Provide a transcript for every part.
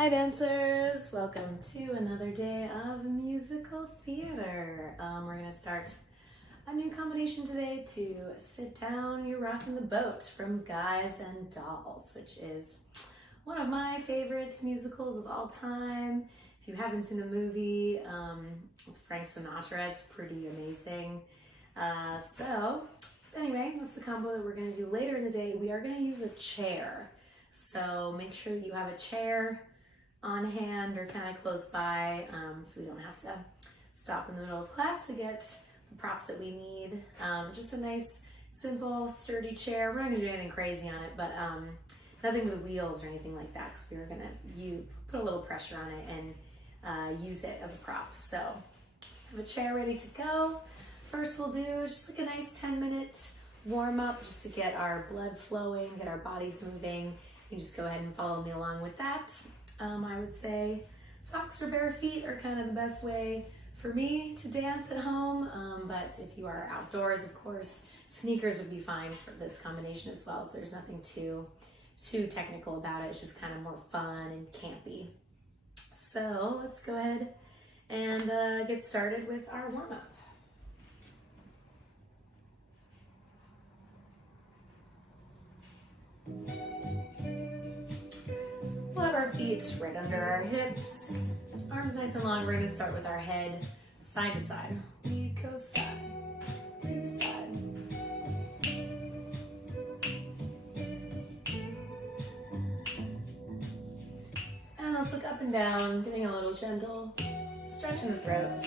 Hi dancers, welcome to another day of musical theater. We're going to start a new combination today to Sit Down, You're Rocking the Boat from Guys and Dolls, which is one of my favorite musicals of all time. If you haven't seen the movie, Frank Sinatra, it's pretty amazing. Anyway, that's the combo that we're going to do later in the day. We are going to use a chair. So make sure that you have a chair on hand or kind of close by, so we don't have to stop in the middle of class to get the props that we need. Just a nice, simple, sturdy chair. We're not gonna do anything crazy on it, but nothing with wheels or anything like that, because we were gonna put a little pressure on it and use it as a prop. So have a chair ready to go. First we'll do just like a nice 10-minute warm up just to get our blood flowing, get our bodies moving. You can just go ahead and follow me along with that. I would say socks or bare feet are kind of the best way for me to dance at home, but if you are outdoors, of course, sneakers would be fine for this combination as well. If there's nothing too technical about it, it's just kind of more fun and campy. So let's go ahead and get started with our warm-up. We'll have our feet right under our hips, arms nice and long. We're going to start with our head side to side. We go side to side. And let's look up and down, getting a little gentle, stretching the throat.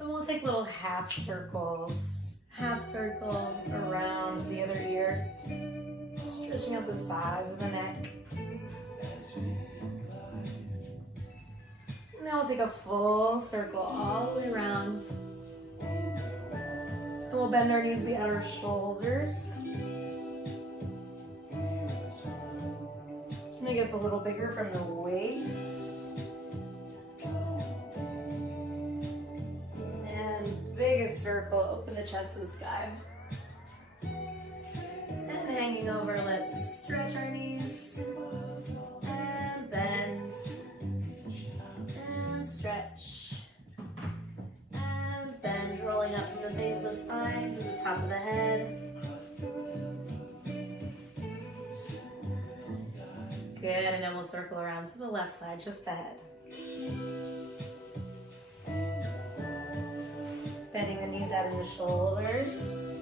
And we'll take little half circles. Half circle around the other ear, stretching out the sides of the neck. Now we'll take a full circle all the way around. And we'll bend our knees behind our shoulders. And it gets a little bigger from the waist. Biggest circle, open the chest to the sky. And hanging over, let's stretch our knees. And bend. And stretch. And bend, rolling up from the base of the spine to the top of the head. Good, and then we'll circle around to the left side, just the head. Bending the knees out of the shoulders.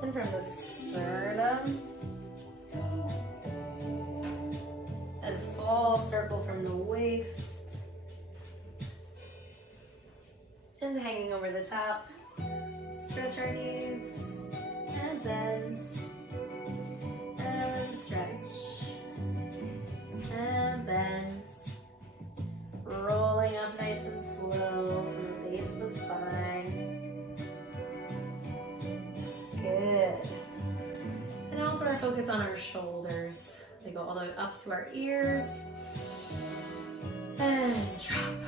And from the sternum. And full circle from the waist. And hanging over the top. Stretch our knees. And bend. And stretch. And bend. Rolling up nice and slow from the base of the spine. Good. And now we'll put our focus on our shoulders. They go all the way up to our ears. And drop.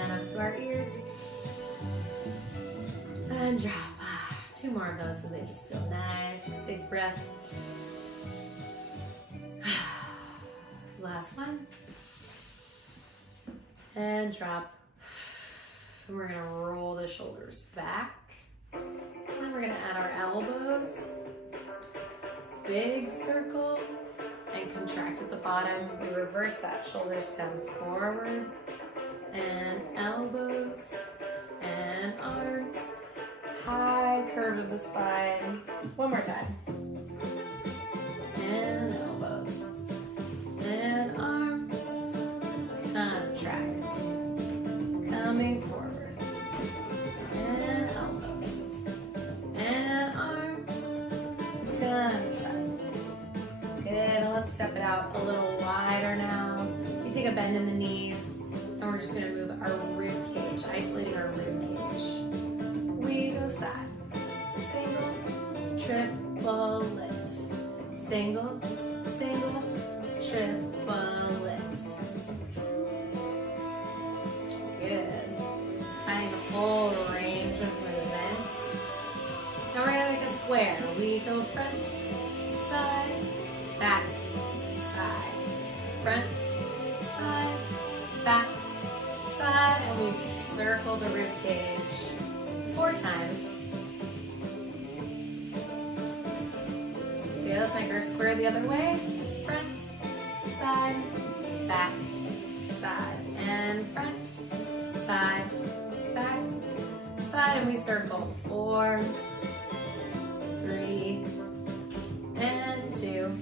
And up to our ears. And drop. 2 more of those because they just feel nice. Big breath. Last one. And drop. And we're gonna roll the shoulders back. And then we're gonna add our elbows. Big circle and contract at the bottom. We reverse that. Shoulders come forward. And elbows and arms. High curve of the spine. One more time. And elbows. And arms. Contract. Coming forward. And elbows. And arms. Contract. Good. And let's step it out a little wider now. We take a bend in the knees. And we're just going to move our rib cage, isolating our rib cage. We go side. Single, triplet. Single, single, triplet. Good. Finding the go front, side, back, side, front, side, back, side, and we circle the rib cage 4 times. Okay, let's make our square the other way. Front, side, back, side, and front, side, back, side, and we circle 4, 3, and 2,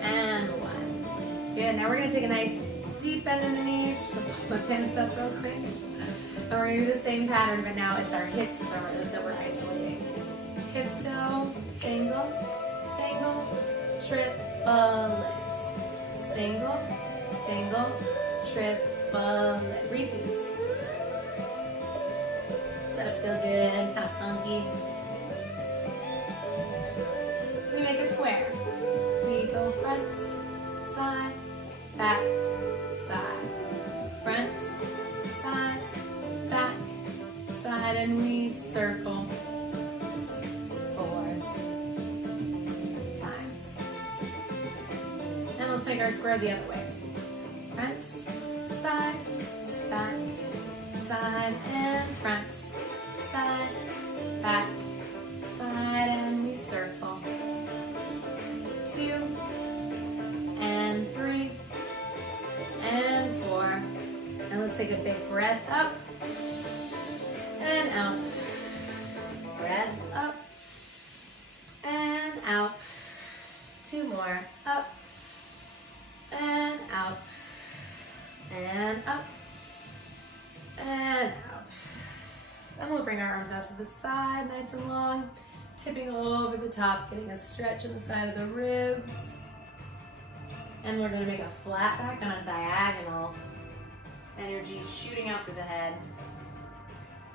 and 1. Good, now we're gonna take a nice deep bend in the knees. Just gonna pull my pants up real quick. And we're gonna do the same pattern, but now it's our hips that we're isolating. Hips go, single, single, triplet. Single, single, triplet. Repeat. Let it feel good, kind of funky. We make a square. We go front, side, back, side, front, side, back, side, and we circle 4 times. And let's make our square the other way. Front, side, back, side, and front, side, back, side, and we circle 2, and 3, and 4. And let's take a big breath up and out. Breath up and out. 2 more. Up and out. And up and out. Then we'll bring our arms out to the side, nice and long, tipping over the top, getting a stretch in the side of the ribs. And we're gonna make a flat back on a diagonal. Energy shooting out through the head.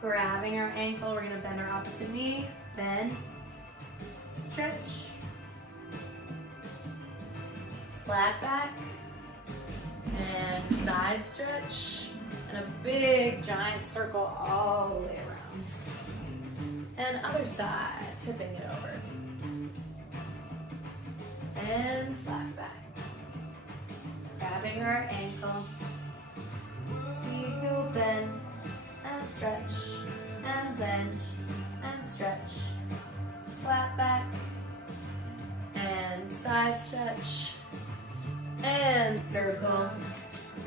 Grabbing our ankle, we're gonna bend our opposite knee, bend, stretch, flat back, and side stretch, and a big giant circle all the way around. And other side, tipping it over. And flat back. Grabbing our ankle. We go bend and stretch, and bend and stretch. Flat back, and side stretch, and circle.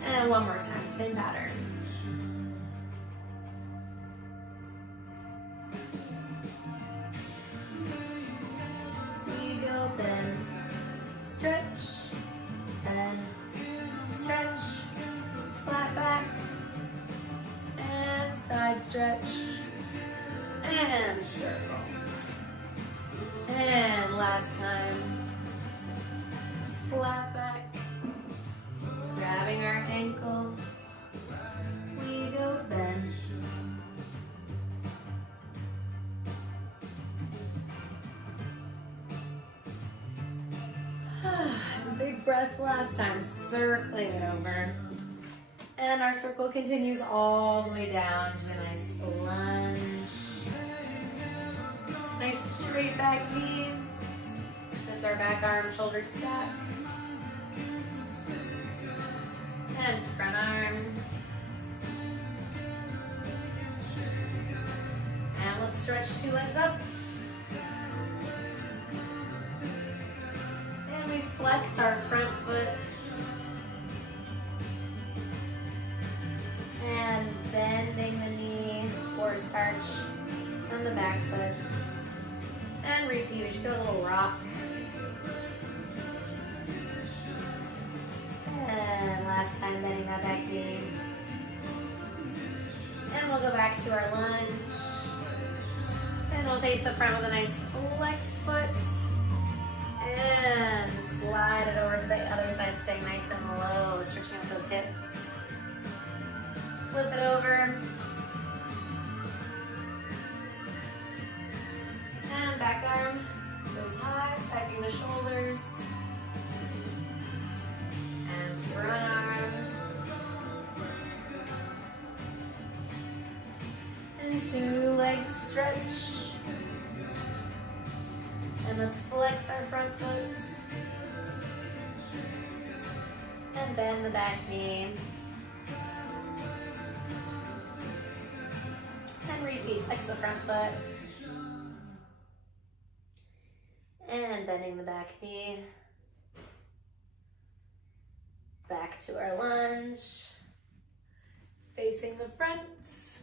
And one more time, same pattern. We go bend, stretch, bend, stretch, flat back, and side stretch, and circle. And last time, flat back, grabbing our ankle, we go bend. Big breath last time, circling it over. And our circle continues all the way down to a nice lunge. Nice straight back knee. Lift our back arm, shoulders stack. And front arm. And let's stretch 2 legs up. And we flex our front foot. And bending the knee, force arch on the back foot. And repeat, we just go a little rock. And last time, bending that back knee. And we'll go back to our lunge. And we'll face the front with a nice flexed foot. And slide it over to the other side, staying nice and low, stretching out those hips. Flip it over. And back arm goes high, stacking the shoulders. And front arm. And 2 legs stretch. And let's flex our front foot. And bend the back knee. And repeat, flex the front foot. And bending the back knee. Back to our lunge. Facing the front.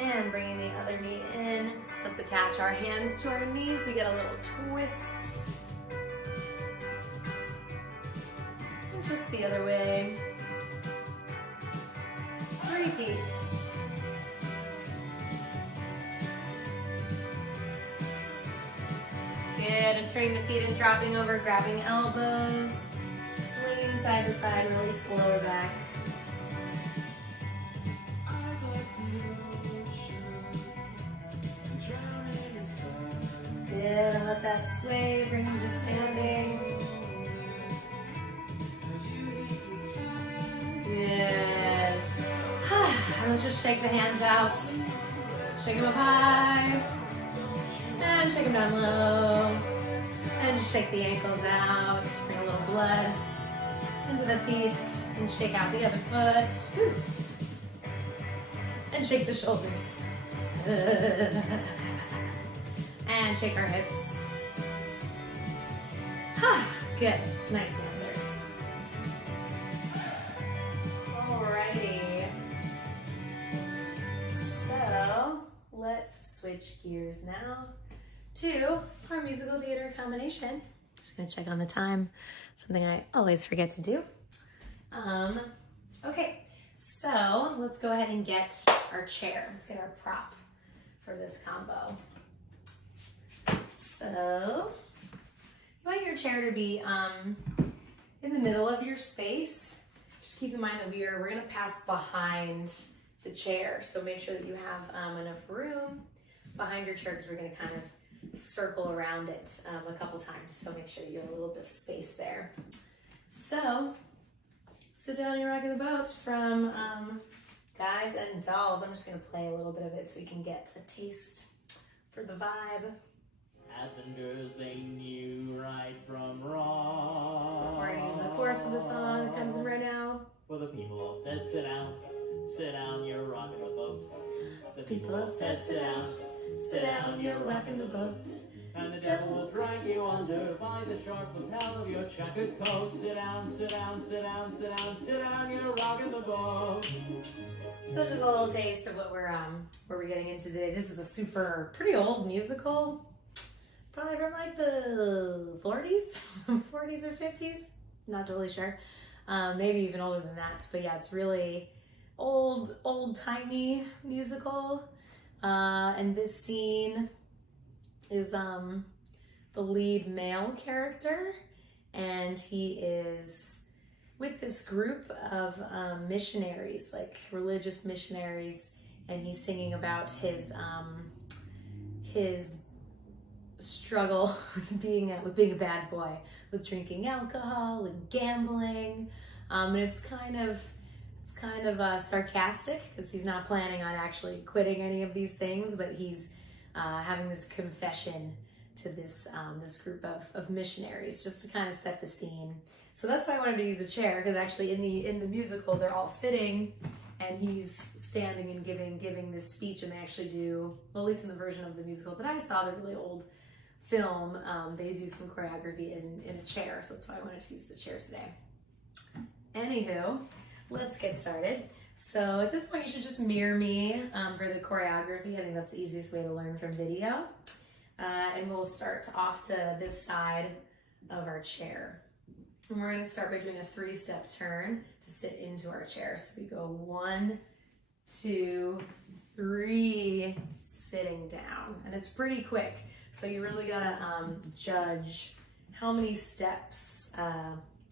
And bringing the other knee in. Let's attach our hands to our knees. We get a little twist. And twist the other way. Repeat. Good, and turning the feet and dropping over, grabbing elbows. Swinging side to side, release the lower back. Good, and let that sway, bring you to standing. Good. And let's just shake the hands out. Shake them up high. And shake them down low. And just shake the ankles out. Bring a little blood into the feet. And shake out the other foot. Whew. And shake the shoulders. And shake our hips. Good. Nice answers. Alrighty. So let's switch gears now to our musical theater combination. Just gonna check on the time. Something I always forget to do. Okay, so let's go ahead and get our chair. Let's get our prop for this combo. So you want your chair to be in the middle of your space. Just keep in mind that we're gonna pass behind the chair. So make sure that you have enough room behind your chair, because we're gonna kind of circle around it a couple times. So make sure that you have a little bit of space there. So sit down and rock the boat from Guys and Dolls. I'm just gonna play a little bit of it so you can get a taste for the vibe. Passengers, they knew right from wrong. We're gonna use the chorus of the song that comes in right now. Well, the people all said, sit down, you're rocking the boat. The People all said, sit down, you're rocking the boat. And the devil will drag you under by the sharp lapel of your checkered coat. Sit down, you're rocking the boat. So just a little taste of what we're getting into today. This is a pretty old musical. Probably from like the 40s or 50s. Not totally sure. Maybe even older than that. But yeah, it's really old-timey musical. And this scene is the lead male character. And he is with this group of missionaries, like religious missionaries. And he's singing about his struggle with being a bad boy, with drinking alcohol and gambling, and it's kind of sarcastic, because he's not planning on actually quitting any of these things, but he's having this confession to this group of missionaries, just to kind of set the scene. So that's why I wanted to use a chair, because actually in the musical they're all sitting and he's standing and giving this speech, and they actually do, well, at least in the version of the musical that I saw, the really old film, they do some choreography in a chair, so that's why I wanted to use the chair today. Anywho, let's get started. So at this point, you should just mirror me for the choreography. I think that's the easiest way to learn from video. And we'll start off to this side of our chair. And we're going to start by doing a 3-step turn to sit into our chair. So we go 1, 2, 3, sitting down. And it's pretty quick. So you really gotta judge how many steps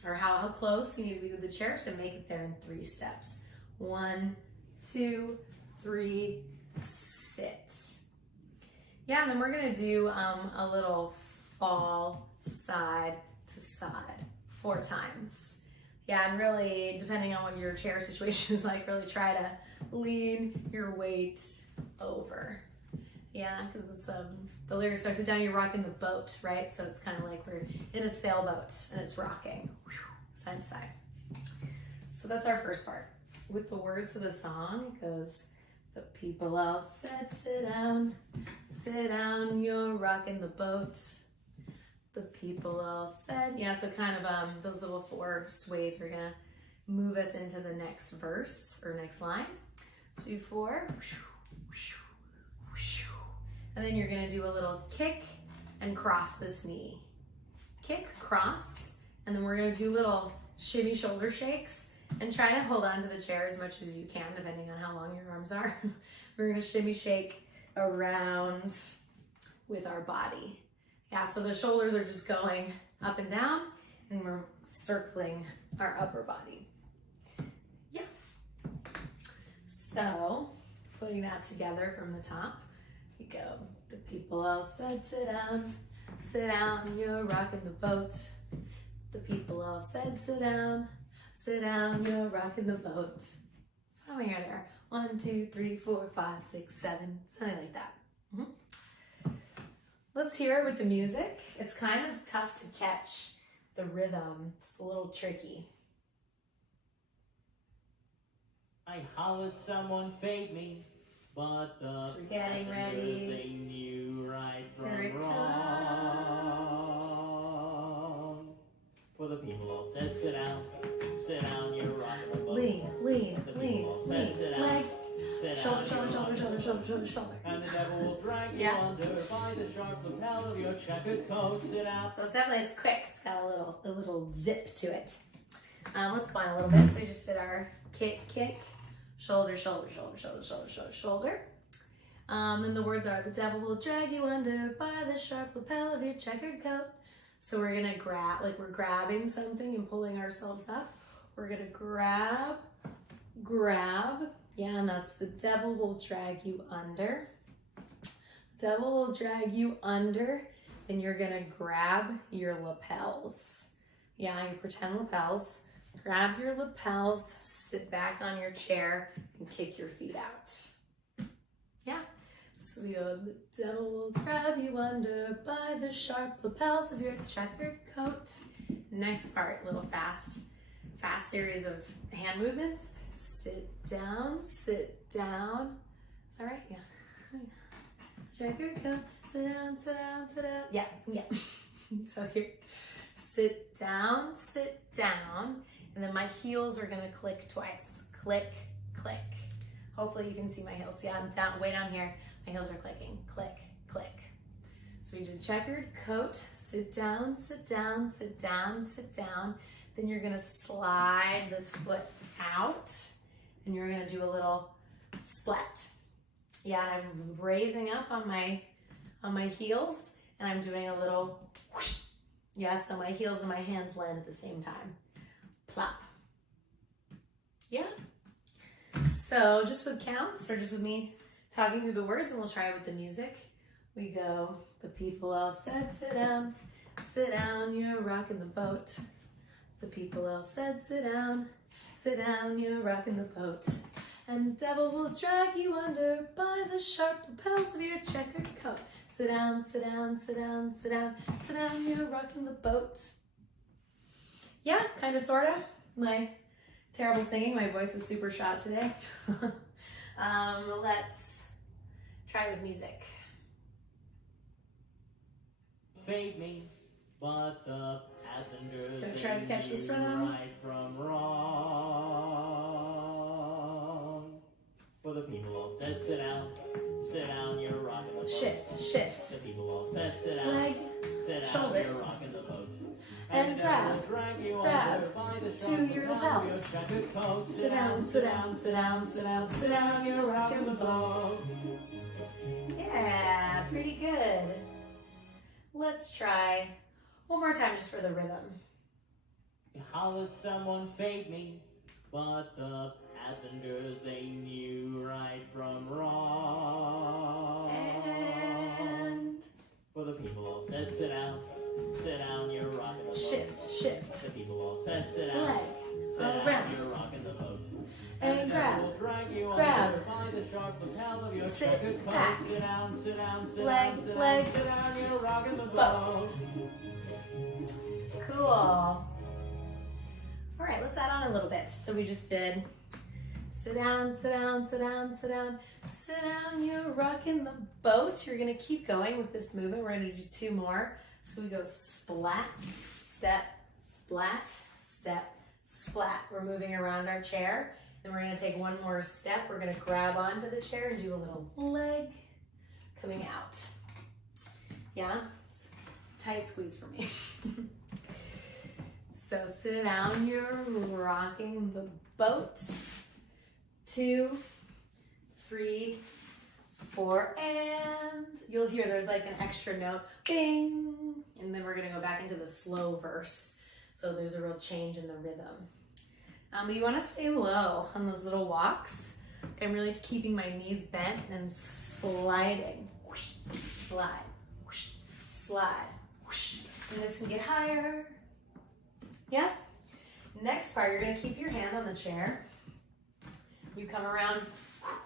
or how close you need to be to the chair to make it there in 3 steps. 1, 2, 3, sit. Yeah, and then we're gonna do a little fall side to side 4 times. Yeah, and really, depending on what your chair situation is like, really try to lean your weight over. Yeah, because it's the lyrics are sit down, you're rocking the boat, right? So it's kind of like we're in a sailboat and it's rocking side to side. So that's our first part. With the words of the song, it goes, the people all said, sit down, you're rocking the boat. The people all said, yeah, so kind of those little 4 sways are gonna move us into the next verse or next line. So 2, 4, and then you're gonna do a little kick and cross this knee. Kick, cross, and then we're gonna do little shimmy shoulder shakes and try to hold on to the chair as much as you can, depending on how long your arms are. We're gonna shimmy shake around with our body. Yeah, so the shoulders are just going up and down, and we're circling our upper body. Yeah. So, putting that together from the top, we go, the people all said, sit down, you're rocking the boat. The people all said, sit down, you're rocking the boat. So how many are there? 1, 2, 3, 4, 5, 6, 7, something like that. Let's hear it with the music. It's kind of tough to catch the rhythm. It's a little tricky. I hollered someone fade me, but the So we're getting passengers, ready. they knew right Here it from comes. wrong. For the people all said, sit down, you're rocking the boat. Lean, The people all said, sit down, leg, sit shoulder, down, shoulder, you're shoulder, rocking shoulder, the shoulder, boat. shoulder, shoulder. And the devil will drag you Yeah. under by the sharp lapel of your checkered coat. Sit down. So it's quick. It's got a little zip to it. Let's go on a little bit. So we just did our kick, shoulder, shoulder, shoulder, shoulder, shoulder, shoulder, shoulder. And the words are, the devil will drag you under by the sharp lapel of your checkered coat. So we're gonna grab, like we're grabbing something and pulling ourselves up. We're gonna grab. Yeah, and that's the devil will drag you under. The devil will drag you under. Then you're gonna grab your lapels. Yeah, your pretend lapels. Grab your lapels, sit back on your chair, and kick your feet out. Yeah. So we go, the devil will grab you under by the sharp lapels of your checkered coat. Next part, little fast series of hand movements. Sit down. Is that right? Yeah. Checkered coat, sit down. Yeah. So here, sit down. And then my heels are gonna click twice. Click. Hopefully you can see my heels. See, I'm down, way down here. My heels are clicking. Click. So we did checkered coat, sit down. Then you're gonna slide this foot out and you're gonna do a little splat. Yeah, and I'm raising up on my heels and I'm doing a little whoosh. Yeah, so my heels and my hands land at the same time. Plop. Yeah. So just with counts or just with me talking through the words, and we'll try it with the music. We go, the people all said, sit down, you're rocking the boat. The people all said, sit down, you're rocking the boat. And the devil will drag you under by the sharp lapels of your checkered coat. Sit down, you're rocking the boat. Yeah, kind of, sort of. My terrible singing, my voice is super shot today. Let's try with music. Fade me, but the passengers, Gonna try to catch this knew rhythm. right from wrong. For the people all said, sit down, you're rocking the boat. Shift. The people all said, sit down, Leg, sit down, shoulders. you're rocking the boat. And the grab, devil will drag you grab under by the to sharp your lapel of lapels. your checkered coat. Sit down, you're rocking the boat. Yeah, pretty good. Let's try one more time just for the rhythm. You hollered someone fade me, but the passengers, they knew right from wrong. And For the people all said, sit down, you're rocking the boat. shift. The people all said, sit down, Leg, sit down, around. you're rocking the boat. And the devil will drag you grab, under by the sharp lapel of your Sit checkered coat. back. Sit down, sit down, sit Leg, down, sit leg, down, sit down, you're rocking the boat. boat. Cool. All right, let's add on a little bit. So we just did sit down, sit down, sit down, sit down, sit down, you're rocking the boat. You're gonna keep going with this movement. We're gonna do 2 more. So we go splat, step, splat, step, splat. We're moving around our chair. Then we're gonna take 1 more step. We're gonna grab onto the chair and do a little leg coming out. Yeah, it's a tight squeeze for me. So sit down, you're rocking the boat. 2, 3, 4, and you'll hear there's like an extra note, bing, and then we're gonna go back into the slow verse. So there's a real change in the rhythm. You wanna stay low on those little walks. I'm really keeping my knees bent and sliding. Whoosh, slide, whoosh, slide, whoosh. And this can get higher. Yeah? Next part, you're gonna keep your hand on the chair. You come around,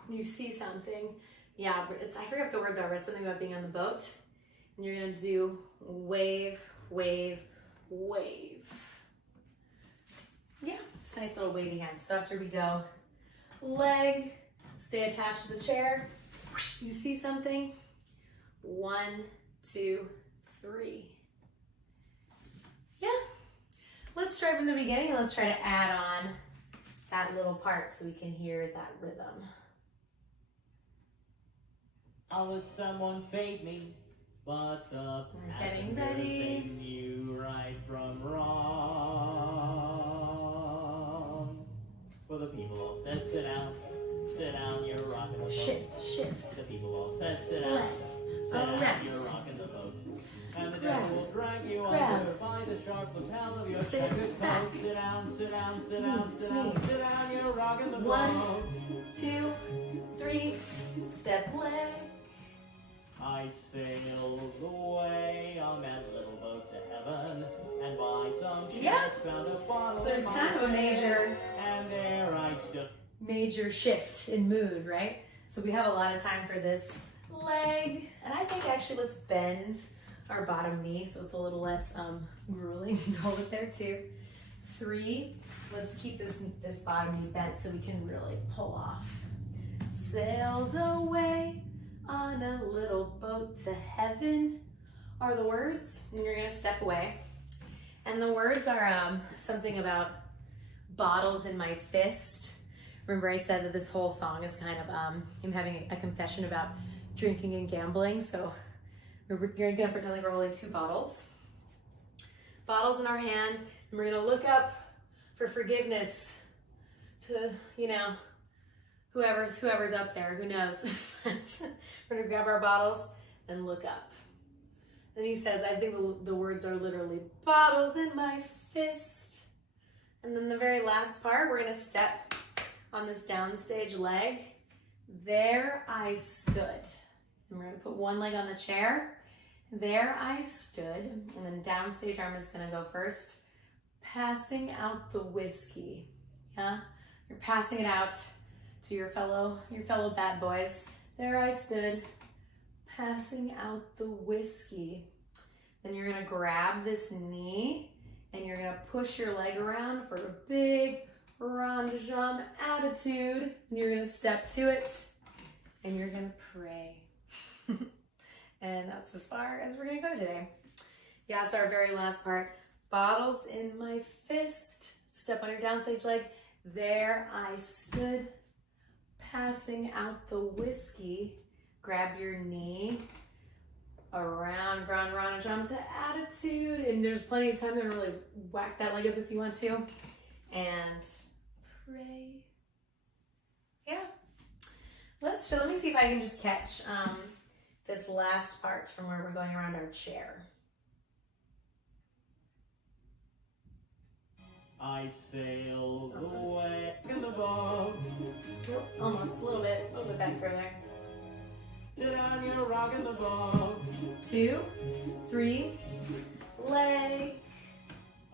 you see something. Yeah, but I forget what the words are, but it's something about being on the boat. And you're gonna do wave, wave, wave. Yeah, it's a nice little waving hand. So after we go leg, stay attached to the chair. You see something. 1, 2, 3. Yeah. Let's start from the beginning and let's try to add on that little part so we can hear that rhythm. I'll let someone fade me, but the We're getting passenger ready. fade you right from wrong. For the people all said, sit down, you're rocking the boat. Shift, shift. The people all said, sit down, Left, around. you're rocking the boat. And the Grab, devil will drag you grab. under by the sharp lapel of your Sit checkered back. coat. Sit down, sit down, sit down, Knees, sit down, knees. sit down, you're rocking the 1, boat. 2, 3, step leg. I sailed away on that little boat to heaven, and by some chance found a bottle. So there's in kind my of a major hand, and there I stood. Major shift in mood, right? So we have a lot of time for this leg. And I think actually let's bend our bottom knee so it's a little less grueling to hold it there too. 3, let's keep this bottom knee bent so we can really pull off. Sailed away on a little boat to heaven are the words, and you're gonna step away. And the words are something about bottles in my fist. Remember I said that this whole song is kind of him having a confession about drinking and gambling. So you're gonna pretend like we're holding 2 bottles. Bottles in our hand, and we're gonna look up for forgiveness to, whoever's up there, who knows. We're gonna grab our bottles and look up. Then he says, I think the words are literally bottles in my fist. And then the very last part, we're gonna step on this downstage leg. There I stood. And we're gonna put one leg on the chair. There I stood. And then downstage arm is gonna go first. Passing out the whiskey. Yeah? You're passing it out to your fellow bad boys. There I stood, passing out the whiskey. Then you're gonna grab this knee and you're gonna push your leg around for a big ronde de jambe attitude. And you're gonna step to it and you're gonna pray. And that's as far as we're gonna go today. Yeah, so our very last part. Bottles in my fist. Step on your downstage leg. There I stood, passing out the whiskey. Grab your knee around, grand ronde jump to attitude. And there's plenty of time to really whack that leg up if you want to. And pray. Yeah. Let me see if I can just catch this last part from where we're going around our chair. I sailed away in the boat. Nope, almost a little bit back further. Sit down, you're rocking the boat. 2, 3, leg.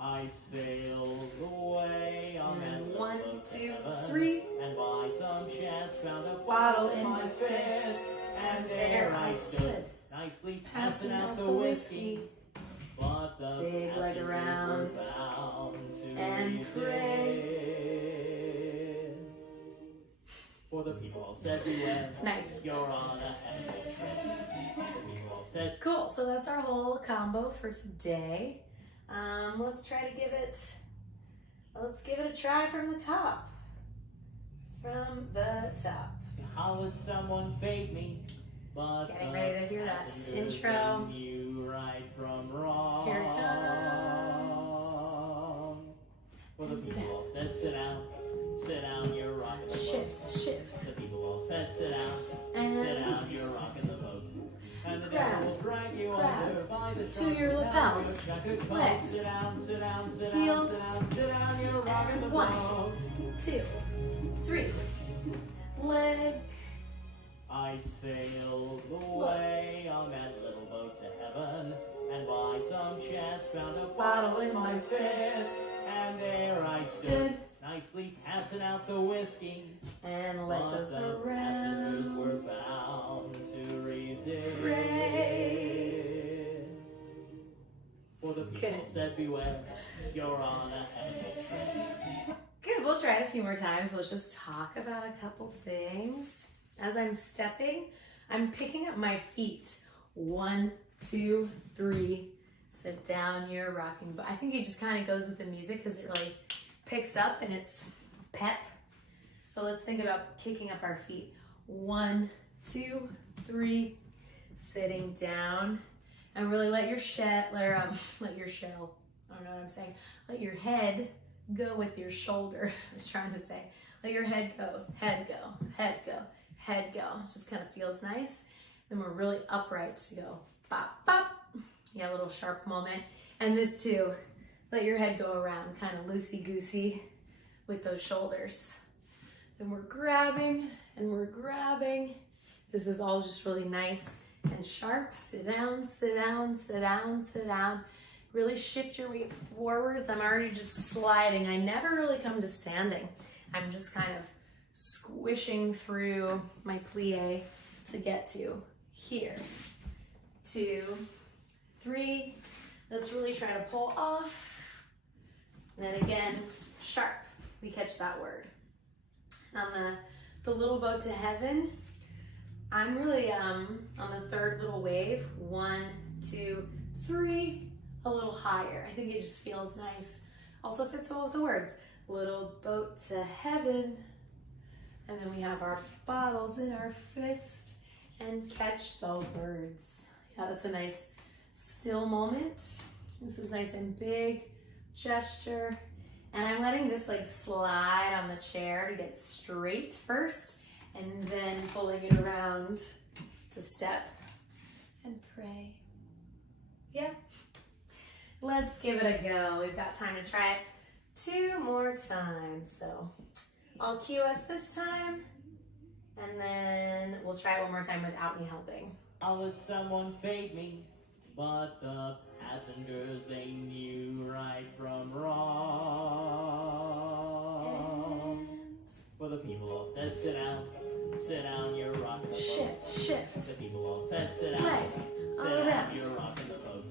I sailed away on that And little 1, boat to 2, heaven, 3. and by some chance found a Bottle in my fist, and there I stood, nicely passing out the whiskey. But the big leg passengers around were bound to and resist. For the people all said beware, Nice. you're on a heavenly trip. The people all said, Cool, so that's our whole combo for today. Let's give it a try from the top. From the top. hollered someone fade me. But Getting ready to hear that passengers intro. knew right from wrong. Here it comes. For the And people all said, sit down, you're rocking the boat. Shift. The people all said, sit down, And loose. you're rocking the boat. And the Grab, devil will drag you grab under by the to your lapels, legs, sit down, heels, you're rocking the and 1, boat. 2, 3. Leg. I sailed away on that little boat to heaven, and by some chance found a bottle in my fist, and there I stood, nicely passing out the whiskey. And leg But goes the passengers were around. bound to resist. Praise. For the people Good. said, beware, you're on a heavenly trip. Good, we'll try it a few more times. We'll just talk about a couple things. As I'm stepping, I'm picking up my feet. 1, 2, 3. Sit down, you're rocking. But I think it just kind of goes with the music because it really picks up and it's pep. So let's think about kicking up our feet. 1, 2, 3. Sitting down, and really let your shell. I don't know what I'm saying. Let your head go with your shoulders. I was trying to say. Let your head go, head go, head go. Head go. It just kind of feels nice. Then we're really upright to go bop, bop. Yeah, a little sharp moment. And this too, let your head go around kind of loosey-goosey with those shoulders. Then we're grabbing and we're grabbing. This is all just really nice and sharp. Sit down, sit down, sit down, sit down. Really shift your weight forwards. I'm already just sliding. I never really come to standing. I'm just kind of squishing through my plie to get to here. 2, 3. Let's really try to pull off. And then again, sharp. We catch that word. On the little boat to heaven, I'm really on the third little wave. 1, 2, 3. A little higher. I think it just feels nice. Also fits well with the words. Little boat to heaven. And then we have our bottles in our fist and catch the words. Yeah, that's a nice still moment. This is nice and big gesture. And I'm letting this like slide on the chair to get straight first and then pulling it around to step and pray. Yeah. Let's give it a go. We've got time to try it 2 more times. So I'll cue us this time, and then we'll try it one more time without me helping. I'll let someone fade me, but the passengers, they knew right from wrong. And For the people all said, sit down, you're rocking the boat. shift. The people all said, sit down, Leg around. you're rocking the boat.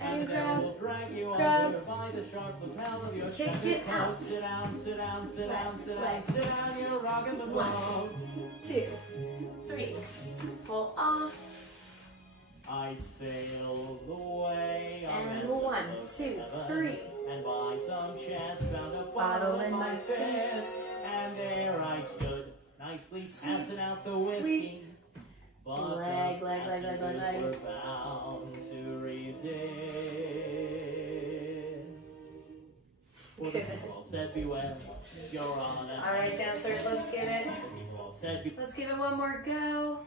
And the devil grab, will drag you grab. under by the sharp lapel of your Kick checkered it coat. out. Sit down, Legs. you're rocking the 1, boat. 2, 3. Pull off. I sailed away on And that 1, boat to 2, heaven, 3. and by some chance found a Bottle in my fist. and there I stood, nicely Sweet. passing out the whiskey. Sweet. But Leg, the leg, leg, leg, leg, passengers leg. were bound to resist. For the Good. people all said, beware, you're on a All right, dancers, let's give it. The people all said, Let's give it one more go.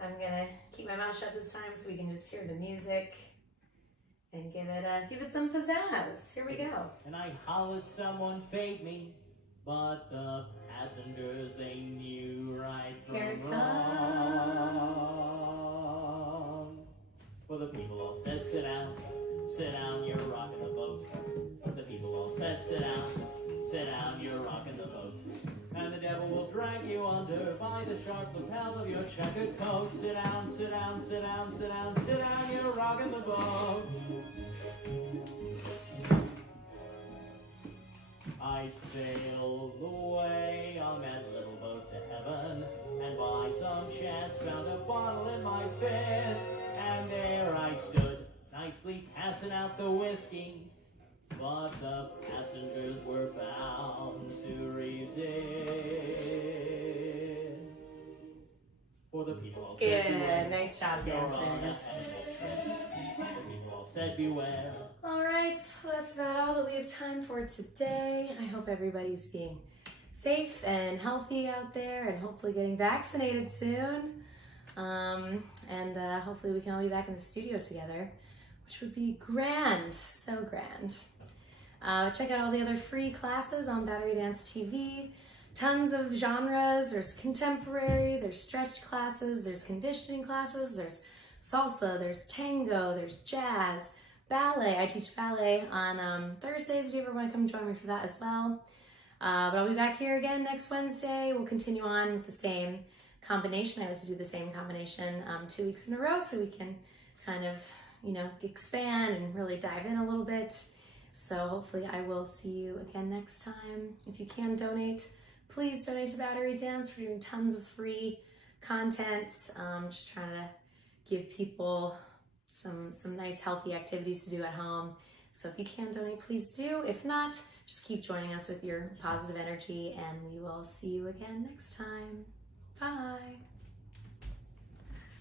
I'm gonna keep my mouth shut this time so we can just hear the music and give it some pizzazz. Here we go. and I hollered someone fade me, but the passengers, they knew right from Here it wrong. For the people all said, sit down, you're rocking the boat. said, sit down, you're rocking the boat. And the devil will drag you under by the sharp lapel of your checkered coat. Sit down, sit down, sit down, sit down, sit down, you're rocking the boat. I sailed away on that little boat to heaven, and by some chance found a bottle in my fist. And there I stood, nicely passing out the whiskey, but the passengers were bound to resist. For the people all said beware. Good, nice job, You're on a dancers. animal trip. The people all said beware. All right, well, that's about all that we have time for today. I hope everybody's being safe and healthy out there and hopefully getting vaccinated soon. Hopefully we can all be back in the studio together, which would be grand, so grand. Check out all the other free classes on Battery Dance TV. Tons of genres. There's contemporary, there's stretch classes, there's conditioning classes, there's salsa, there's tango, there's jazz, ballet. I teach ballet on Thursdays if you ever want to come join me for that as well. But I'll be back here again next Wednesday. We'll continue on with the same combination. I like to do the same combination 2 weeks in a row so we can kind of, expand and really dive in a little bit. So hopefully I will see you again next time. If you can donate, please donate to Battery Dance. We're doing tons of free content. Just trying to give people some nice healthy activities to do at home. So if you can donate, please do. If not, just keep joining us with your positive energy, and we will see you again next time. Bye.